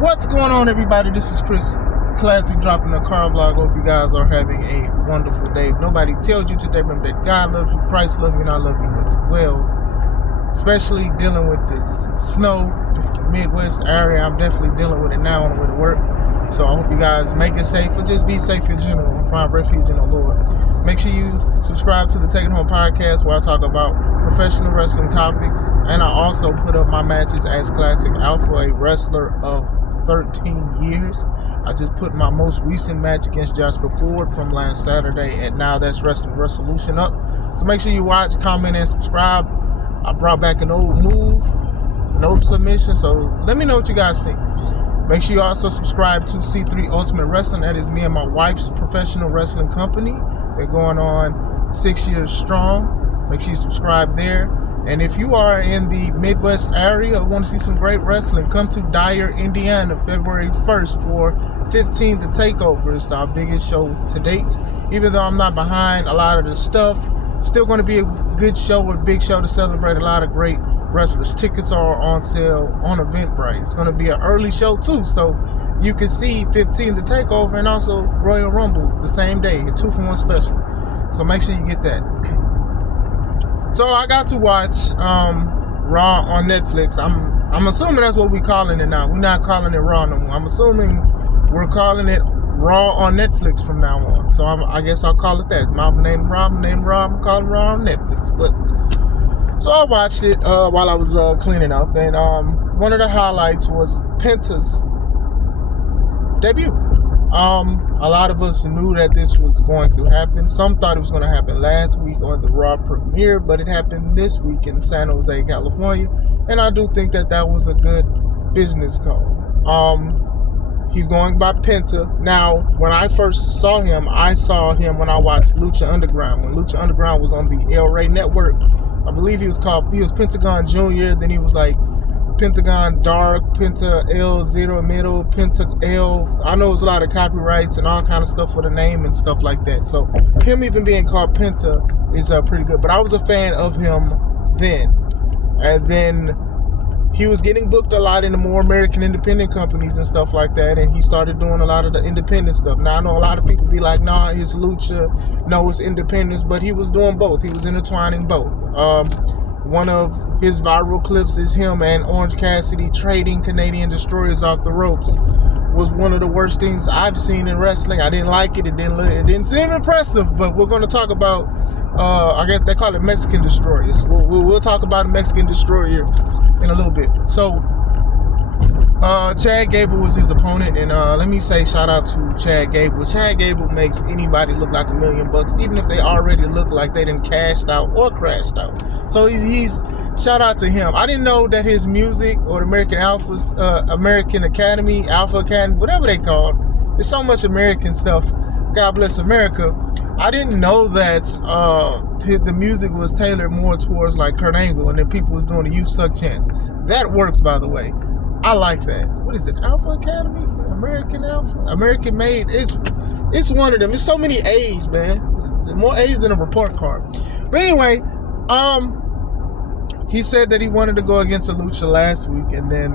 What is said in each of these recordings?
What's going on, everybody? This is Chris Classic dropping a car vlog. Hope you guys are having a wonderful day. If nobody tells you today, remember that God loves you, Christ loves you, and I love you as well. Especially dealing with this snow, the Midwest area. I'm definitely dealing with it now on the way to work. So I hope you guys make it safe, or just be safe in general and find refuge in the Lord. Make sure you subscribe to the Taking Home podcast, where I talk about professional wrestling topics. And I also put up my matches as Classic Alpha, a wrestler of 13 years. I just put my most recent match against Jasper Ford from last Saturday, and now that's Wrestling Resolution up. So make sure you watch, comment, and subscribe. I brought back an old move, an old submission, so let me know what you guys think. Make sure you also subscribe to C3 Ultimate Wrestling. That is me and my wife's professional wrestling company. They're going on 6 years strong. Make sure you subscribe there. And if you are in the Midwest area or want to see some great wrestling, come to Dyer, Indiana, February 1st for 15th The Takeover. It's our biggest show to date. Even though I'm not behind a lot of the stuff, still going to be a good show, a big show to celebrate a lot of great wrestlers. Tickets are on sale on Eventbrite. It's going to be an early show too, so you can see 15th The Takeover and also Royal Rumble the same day, a 2-for-1 special. So make sure you get that. So I got to watch Raw on Netflix. I'm assuming that's what we're calling it now. We're not calling it Raw no more. I'm assuming we're calling it Raw on Netflix from now on. So I guess I'll call it that. It's my name Rob, I'm calling Raw on Netflix. But so I watched it while I was cleaning up, and one of the highlights was Penta's debut. A lot of us knew that this was going to happen. Some thought it was going to happen last week on the Raw premiere, but it happened this week in San Jose, California, and I do think that that was a good business call. He's going by Penta. Now, when I first saw him when I watched Lucha Underground. When Lucha Underground was on the El Rey Network, I believe he was Pentagon Jr., then he was like Pentagon Dark, Penta L Zero Middle, Penta L. I know it's a lot of copyrights and all kind of stuff for the name and stuff like that. So him even being called Penta is pretty good. But I was a fan of him then. And then he was getting booked a lot in the more American independent companies and stuff like that, and he started doing a lot of the independent stuff. Now, I know a lot of people be like, nah, it's Lucha, no, it's independence, but he was doing both. He was intertwining both. One of his viral clips is him and Orange Cassidy trading Canadian destroyers off the ropes. Was one of the worst things I've seen in wrestling. I didn't like it. It didn't seem impressive, but we're going to talk about, I guess they call it Mexican destroyers. We'll talk about a Mexican destroyer in a little bit. So, Chad Gable was his opponent, and let me say shout out to Chad Gable. Chad Gable makes anybody look like $1 million, even if they already look like they done cashed out or crashed out. So he's shout out to him. I didn't know that his music, or the American Academy, Alpha Academy, whatever they call it, there's so much American stuff. God bless America. I didn't know that the music was tailored more towards like Kurt Angle, and then people was doing the "You Suck" chants. That works, by the way. I like that. What is it? Alpha Academy? American Alpha? American Made? It's one of them. It's so many A's, man. There's more A's than a report card. But anyway, he said that he wanted to go against a Lucha last week, and then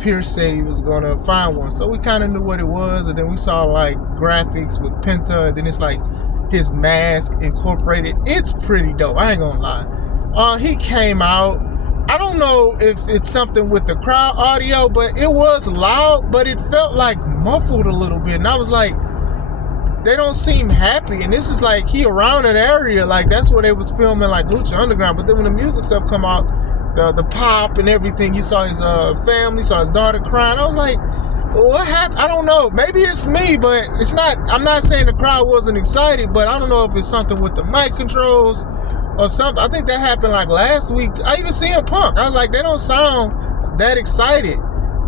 Pierce said he was going to find one. So we kind of knew what it was, and then we saw like graphics with Penta, and then it's like his mask incorporated. It's pretty dope. I ain't going to lie. He came out. I don't know if it's something with the crowd audio, but it was loud, but it felt like muffled a little bit. And I was like, they don't seem happy. And this is like, he around an area, like that's where they was filming like Lucha Underground. But then when the music stuff come out, the pop and everything, you saw his family, saw his daughter crying. I was like, well, what happened? I don't know. Maybe it's me, but it's not. I'm not saying the crowd wasn't excited, but I don't know if it's something with the mic controls or something. I think that happened like last week. I even seen Punk. I was like, they don't sound that excited.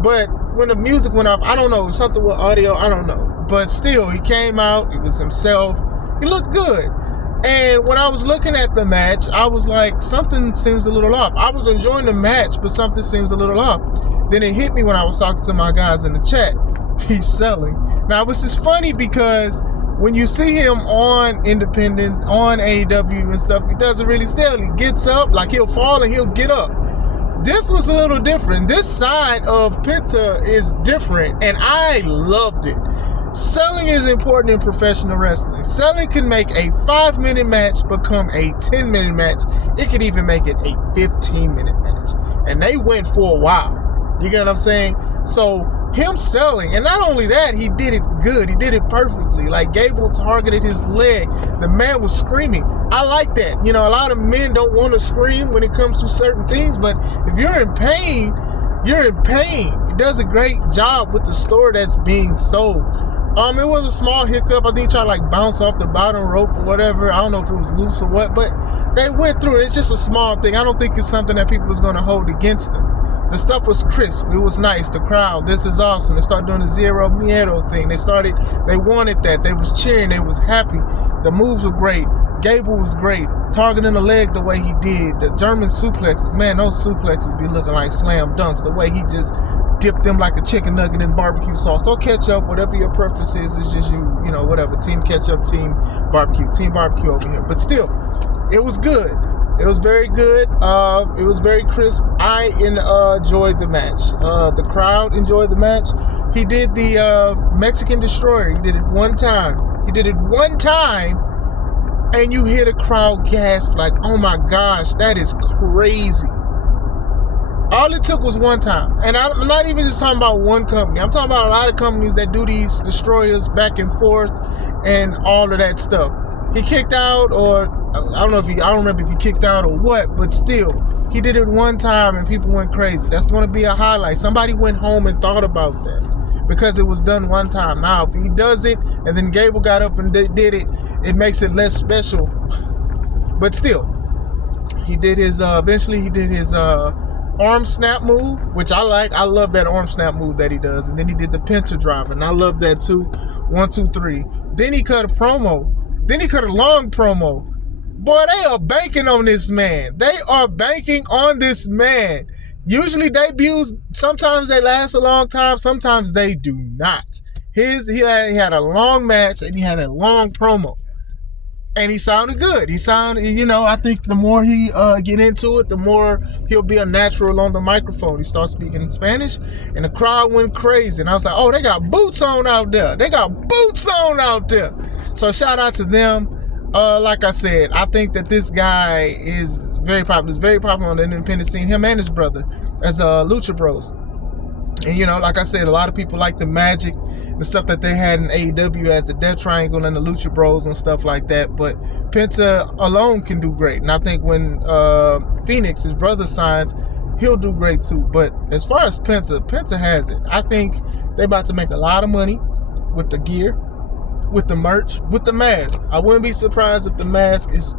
But when the music went off, I don't know. Something with audio, I don't know. But still, he came out. He was himself. He looked good. And when I was looking at the match, I was like, something seems a little off. I was enjoying the match, but something seems a little off. Then it hit me when I was talking to my guys in the chat. He's selling. Now, this is funny because when you see him on Independent, on AEW and stuff, he doesn't really sell. He gets up, like he'll fall and he'll get up. this was a little different. This side of Penta is different, and I loved it. Selling is important in professional wrestling. Selling can make a 5-minute match become a 10-minute match. It could even make it a 15-minute match. And they went for a while. You get what I'm saying? So him selling, and not only that, he did it good. He did it perfectly. Like, Gable targeted his leg. The man was screaming. I like that. You know, a lot of men don't want to scream when it comes to certain things, but if you're in pain, you're in pain. It does a great job with the story that's being sold. It was a small hiccup. I think he tried to like bounce off the bottom rope or whatever. I don't know if it was loose or what, but they went through it. It's just a small thing. I don't think it's something that people was going to hold against them. The stuff was crisp. It was nice. The crowd, this is awesome. They started doing the Zero Miedo thing. They wanted that. They was cheering. They was happy. The moves were great. Gable was great. Targeting the leg the way he did. The German suplexes. Man, those suplexes be looking like slam dunks. The way he just dipped them like a chicken nugget in barbecue sauce or ketchup, whatever your preference is. It's just you know, whatever. Team ketchup, team barbecue. Team barbecue over here. But still, it was good. It was very good. It was very crisp. I enjoyed the match. The crowd enjoyed the match. He did the Mexican Destroyer. He did it one time. And you hear the crowd gasp like, oh my gosh, that is crazy. All it took was one time. And I'm not even just talking about one company. I'm talking about a lot of companies that do these destroyers back and forth and all of that stuff. He kicked out, or I don't remember if he kicked out or what, but still, he did it one time and people went crazy. That's going to be a highlight. Somebody went home and thought about that because it was done one time. Now, if he does it and then Gable got up and did it, it makes it less special. But still, he did his, eventually he did his arm snap move, which I like. I love that arm snap move that he does. And then he did the Penta driver, and I love that too. 1, 2, 3. Then he cut a promo. Then he cut a long promo. Boy, they are banking on this man. They are banking on this man. Usually debuts, sometimes they last a long time, sometimes they do not. He had a long match and he had a long promo. And he sounded good. I think the more he get into it, the more he'll be a natural on the microphone. He starts speaking in Spanish, and the crowd went crazy. And I was like, oh, they got boots on out there. So shout out to them. Like I said, I think that this guy is very popular. He's very popular on the independent scene. Him and his brother as Lucha Bros. And like I said, a lot of people like the magic, the stuff that they had in AEW as the Death Triangle and the Lucha Bros and stuff like that. But Penta alone can do great. And I think when Phoenix, his brother, signs, he'll do great too. But as far as Penta has it. I think they're about to make a lot of money with the gear, with the merch, with the mask. I wouldn't be surprised if the mask is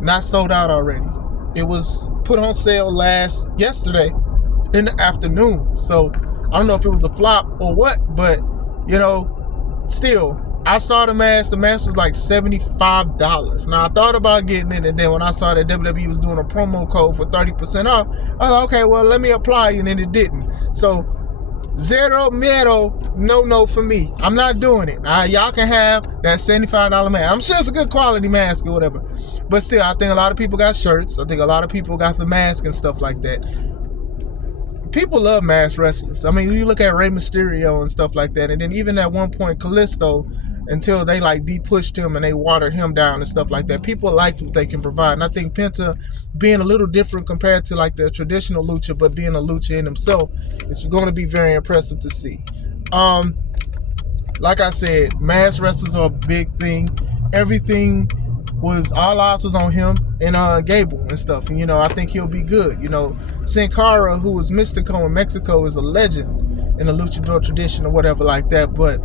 not sold out already. It was put on sale yesterday in the afternoon. So I don't know if it was a flop or what, but still, I saw the mask. The mask was like $75. Now I thought about getting it, and then when I saw that WWE was doing a promo code for 30% off, I thought, okay, well, let me apply, and then it didn't. So Zero Miedo, no for me. I'm not doing it. Y'all can have that $75 mask. I'm sure it's a good quality mask or whatever. But still, I think a lot of people got shirts. I think a lot of people got the mask and stuff like that. People love masked wrestlers. I mean, you look at Rey Mysterio and stuff like that. And then even at one point, Kalisto, until they like de-pushed him and they watered him down and stuff like that. People liked what they can provide. And I think Penta, being a little different compared to like the traditional lucha, but being a lucha in himself, it's going to be very impressive to see. Like I said, masked wrestlers are a big thing. All eyes was on him and Gable and stuff. And, I think he'll be good. Sin Cara, who was Mystico in Mexico, is a legend in the luchador tradition or whatever like that. But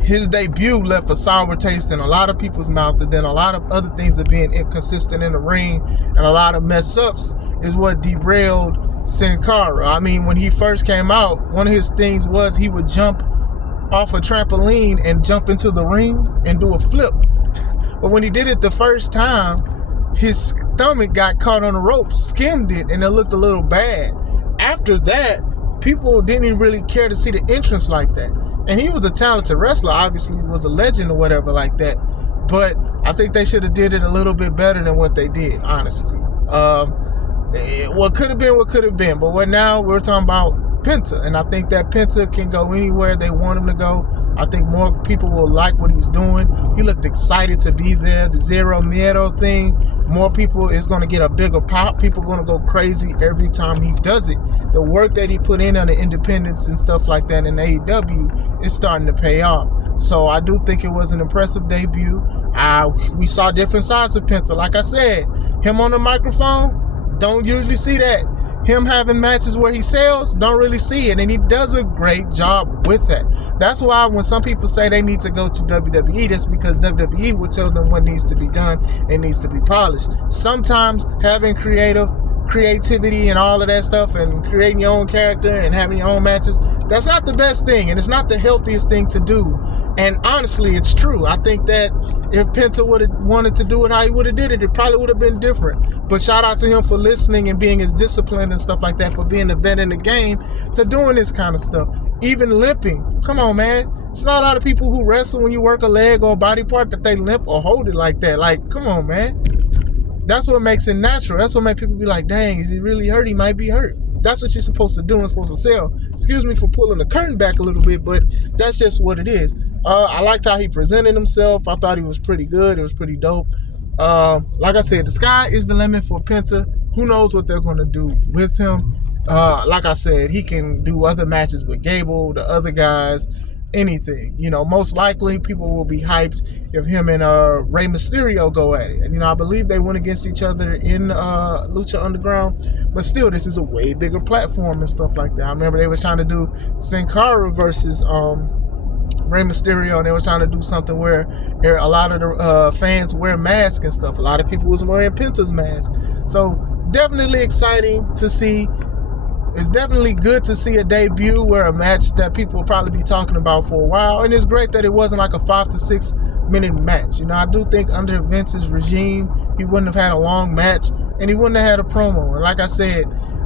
his debut left a sour taste in a lot of people's mouth, and then a lot of other things are being inconsistent in the ring, and a lot of mess-ups is what derailed Sin Cara. I mean, when he first came out, one of his things was he would jump off a trampoline and jump into the ring and do a flip. But when he did it the first time, his stomach got caught on the rope, skimmed it, and it looked a little bad. After that, people didn't even really care to see the entrance like that. And he was a talented wrestler, obviously was a legend or whatever like that. But I think they should have did it a little bit better than what they did, honestly. What could have been. But what now we're talking about Penta. And I think that Penta can go anywhere they want him to go. I think more people will like what he's doing. He looked excited to be there. The Zero Miedo thing, more people is going to get a bigger pop. People are going to go crazy every time he does it. The work that he put in on the independents and stuff like that in AEW is starting to pay off. So I do think it was an impressive debut. We saw different sides of Penta. Like I said, him on the microphone, don't usually see that. Him having matches where he sells, don't really see it. And he does a great job with that. That's why when some people say they need to go to WWE, that's because WWE will tell them what needs to be done and needs to be polished. Sometimes having creativity and all of that stuff and creating your own character and having your own matches, that's not the best thing and it's not the healthiest thing to do. And honestly, it's true. I think that if Penta would have wanted to do it how he would have did it, it probably would have been different. But shout out to him for listening and being as disciplined and stuff like that, for being a vet in the game, to doing this kind of stuff. Even limping. Come on, man. It's not a lot of people who wrestle when you work a leg or a body part that they limp or hold it like that. Like, come on, man. That's what makes it natural. That's what makes people be like, dang, is he really hurt? He might be hurt. That's what you're supposed to do and supposed to sell. Excuse me for pulling the curtain back a little bit, but that's just what it is. I liked how he presented himself. I thought he was pretty good. It was pretty dope. Like I said, the sky is the limit for Penta. Who knows what they're going to do with him. Like I said, he can do other matches with Gable, the other guys, anything. You know, most likely people will be hyped if him and Rey Mysterio go at it. And, you know, I believe they went against each other in Lucha Underground, but still, this is a way bigger platform and stuff like that. I remember they was trying to do Sin Cara versus Rey Mysterio, and they were trying to do something where a lot of the fans wear masks and stuff. A lot of people was wearing Penta's mask. So definitely exciting to see. It's definitely good to see a debut where a match that people will probably be talking about for a while. And it's great that it wasn't like a 5 to 6 minute match. You know, I do think under Vince's regime, he wouldn't have had a long match and he wouldn't have had a promo. And like I said,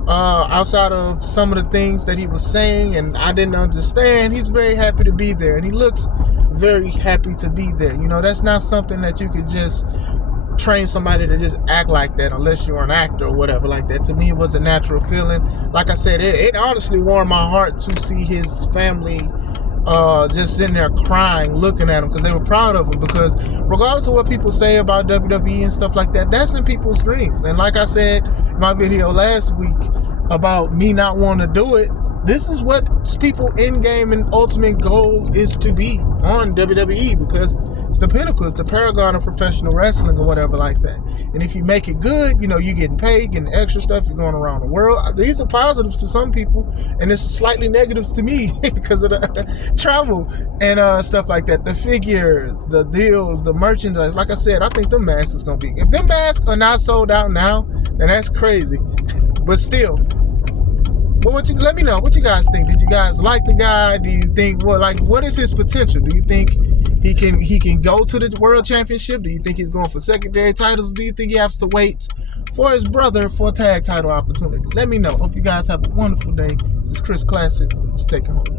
outside of some of the things that he was saying and I didn't understand, he's very happy to be there. And he looks very happy to be there. You know, that's not something that you could just train somebody to just act like that unless you're an actor or whatever like that. To me, it was a natural feeling. Like I said, it honestly warmed my heart to see his family just sitting there crying, looking at him, because they were proud of him. Because regardless of what people say about WWE and stuff like that, that's in people's dreams. And like I said in my video last week about me not wanting to do it, this is what people's end-game and ultimate goal is to be on WWE, because it's the pinnacle, it's the paragon of professional wrestling or whatever like that. And if you make it good, you know, you're getting paid, getting extra stuff, you're going around the world. These are positives to some people, and it's slightly negatives to me because of the travel and stuff like that. The figures, the deals, the merchandise. Like I said, I think the masks is going to be. If them masks are not sold out now, then that's crazy. But still. But let me know what you guys think. Did you guys like the guy? Do you think what is his potential? Do you think he can go to the world championship? Do you think he's going for secondary titles? Do you think he has to wait for his brother for a tag title opportunity? Let me know. Hope you guys have a wonderful day. This is Chris Classic. Let's take it home.